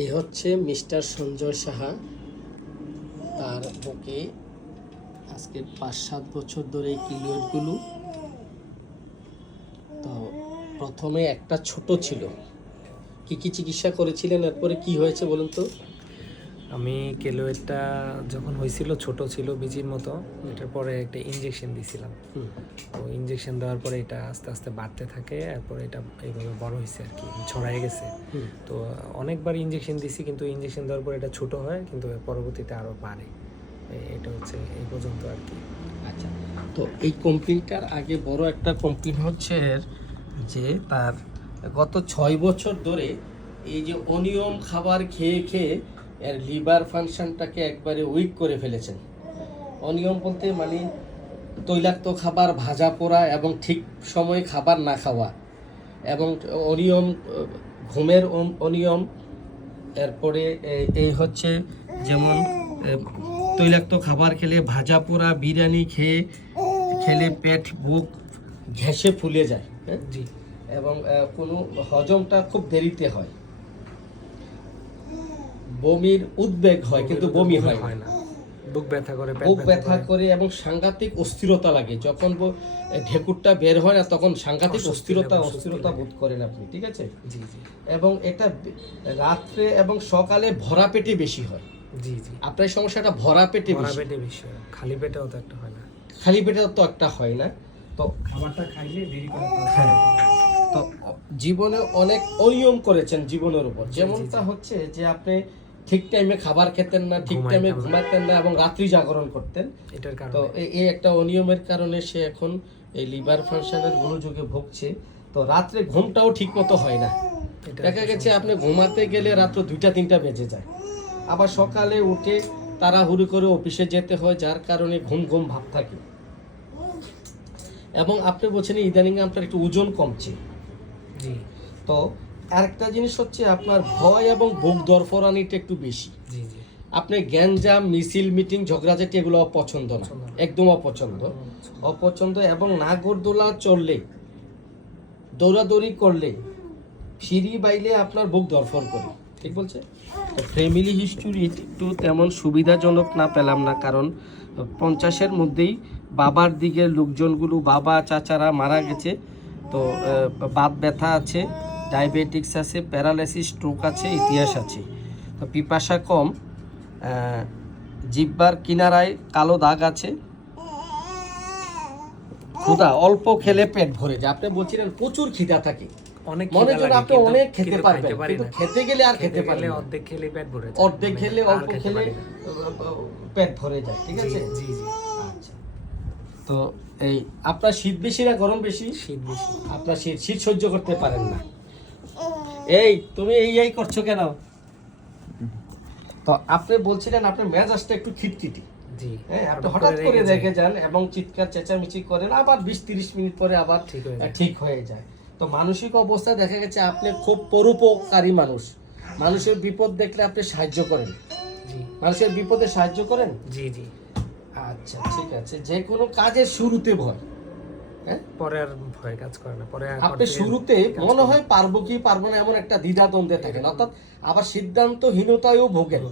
এই হচ্ছে মিস্টার সঞ্জয় সাহা। তার বুকে আজকে 5-7 বছর ধরে এই কিলোয়েডগুলো। তো প্রথমে একটা ছোট ছিল, কি কি চিকিৎসা করেছিলেন, এরপরে কি হয়েছে বলুন তো? আমি কেলোয়েডটা যখন হয়েছিল ছোট ছিল বিচির মতো, এটার পরে একটা ইঞ্জেকশন দিয়েছিলাম। তো ইঞ্জেকশন দেওয়ার পরে এটা আস্তে আস্তে বাড়তে থাকে, এরপরে এটা এইভাবে বড় হয়েছে আর কি, ছড়াই গেছে। তো অনেকবার ইঞ্জেকশন দিছি, কিন্তু ইঞ্জেকশন দেওয়ার পরে এটা ছোট হয়, কিন্তু পরবর্তীতে আরও বাড়ে। এটা হচ্ছে এই পর্যন্ত আর কি। আচ্ছা, তো এই কমপ্লেনটার আগে বড় একটা কমপ্লেন হচ্ছে যে তার গত 6 বছর ধরে এই যে অনিয়ম খাবার খেয়ে খেয়ে এর লিভার ফাংশনটাকে একবারে উইক করে ফেলেছেন। অনিয়ম বলতে মানে তৈলাক্ত খাবার, ভাজা পোড়া এবং ঠিক সময়ে খাবার না খাওয়া, এবং অনিয়ম, ঘুমের অনিয়ম, এরপরে এই হচ্ছে যেমন তৈলাক্ত খাবার খেলে, ভাজা পোড়া বিরিয়ানি খেলে পেট বুক ঘেঁষে ফুলে যায়, হ্যাঁ জি। এবং কোনো হজমটা খুব দেরিতে হয়, বমির উদ্বেগ হয় কিন্তু বমি হয় না, বুক ব্যথা করে, বুক ব্যথা করে এবং সাংঘাতিক অস্থিরতা লাগে। যখন ঢেকুরটা বের হয় না তখন সাংঘাতিক অস্থিরতা বোধ করেন আপনি, ঠিক আছে? জি জি। এবং এটা রাত্রে এবং সকালে ভরা পেটে বেশি হয়। জি জি। আপনার এই সমস্যাটা ভরা পেটে বেশি হয়, খালি পেটেও তো একটা হয় না। খালি পেটে তো একটা হয় না। তো খাবারটা খাইলে দেরি করে হ্যাঁ, তো জীবনে অনেক অনিয়ম করেছেন জীবনের উপর। যেমনটা হচ্ছে যে আপনি ঠিক টাইমে খাবার খেতেন না, ঠিক টাইমে ঘুমাতেন না এবং রাত্রি জাগরণ করতেন। এটার তো কারণে এই একটা অনিয়মের কারণে সে এখন এই লিভার ফাংশনের গোলযোগে ভুগছে। তো রাত্রে ঘুমটাও ঠিক মতো হয় না। দেখা গেছে আপনি ঘুমাতে গেলে রাত্র 2টা-3টা বেজে যায়, আবার সকালে উঠে তাড়াহুড়ো করে অফিসে যেতে হয়, যার কারণে ঘুম ঘুম ভাব থাকে। এবং আপনি বলছেন ইদানিং আপনার একটু ওজন কমছে। জি। তো আরেকটা জিনিস হচ্ছে আপনার ভয় এবং বুক দরফরানিটা একটু বেশি। জি জি। আপনি গ্যাঞ্জাম, মিছিল, মিটিং, ঝগড়াঝাটি এগুলো অপছন্দ না, একদম অপছন্দ। এবং নাগরদোলা চললে, দৌড়াদৌড়ি করলে, সিঁড়ি বাইলে আপনার বুক দরফর করে, ঠিক বলছে? তো ফ্যামিলি হিস্টোরি একটু তেমন সুবিধাজনক না পেলাম না, কারণ 50-এর মধ্যেই বাবার দিকের লোকজনগুলো, বাবা চাচারা মারা গেছে। তো বাত ব্যথা আছে, ডায়াবেটিক্স আছে, প্যারালাইসিস, স্ট্রোক আছে, ইতিহাস আছে। তো পিপাসা কম, জিহ্বার কিনারায় কালো দাগ আছে, ক্ষুধা অল্প খেলে পেট ভরে যায়। আপনি বলছিলেন প্রচুর খিদা থাকে, মনে জন্য আপনি অনেক খেতে পারবেন, কিন্তু খেতে গেলে আর খেতে পারবেন, অর্ধেক খেলে পেট ভরে যায়, অর্ধেক খেলে, অল্প খেলে পেট ভরে যায়, ঠিক আছে? জি জি। আচ্ছা, তো এই আপনার শীত বেশি না গরম বেশি? শীত বেশি। আপনার শীত সহ্য করতে পারেন না। এই তুমি এই করছো কেন? তো আপনি বলছিলেন আপনার মেজাজটা একটু খিটখিটি। জি। হ্যাঁ, আপনি হঠাৎ করে রেগে যান এবং চিৎকার চেঁচামেচি করেন, আবার 20-30 মিনিট পরে আবার ঠিক হয়ে যায়। তো মানসিক অবস্থা দেখা গেছে আপনি খুব পরোপকারী মানুষ, মানুষের বিপদ দেখলে আপনি সাহায্য করেন। জি। মানুষের বিপদে সাহায্য করেন? জি জি। আচ্ছা, ঠিক আছে। যে কোনো কাজের শুরুতে ভয়, হ্যাঁ, পরে আর ভয় কাজ করে না, পরে আপনি শুরুতে মনে হয় পারবো কি পারবো না এমন একটা দ্বিধাদ্বন্দ্বে থাকেন, অর্থাৎ আবার সিদ্ধান্তহীনতায়ও ভোগেন।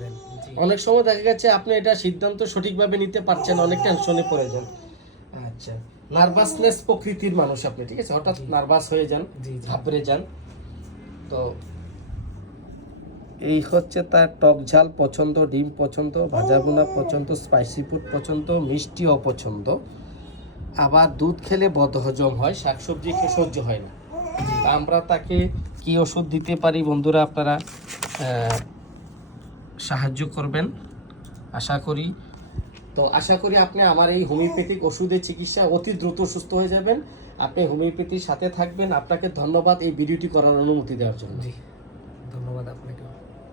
অনেক সময় দেখা গেছে আপনি এটা সিদ্ধান্ত সঠিকভাবে নিতে পারছেন, অনেক টেনশনে পড়ে যান। আচ্ছা, নার্ভাসনেস প্রকৃতির মানুষ আপনি, ঠিক আছে? হঠাৎ নার্ভাস হয়ে যান, ঘাবড়ে যান। তো এই হচ্ছে তার টক ঝাল পছন্দ, ডিম পছন্দ, ভাজা ভুনা পছন্দ, স্পাইসি ফুড পছন্দ, মিষ্টি অপছন্দ। আবার দুধ খেলে বদহজম হয়, শাকসবজি খেয়ে সহ্য হয় না। আমরা তাকে কি ওষুধ দিতে পারি বন্ধুরা, আপনারা সাহায্য করবেন আশা করি। তো আশা করি আপনি আমার এই হোমিওপ্যাথিক ওষুধের চিকিৎসা অতি দ্রুত সুস্থ হয়ে যাবেন। আপনি হোমিওপ্যাথির সাথে থাকবেন। আপনাকে ধন্যবাদ এই ভিডিওটি করার অনুমতি দেওয়ার জন্য। জি, ধন্যবাদ আপনাকে।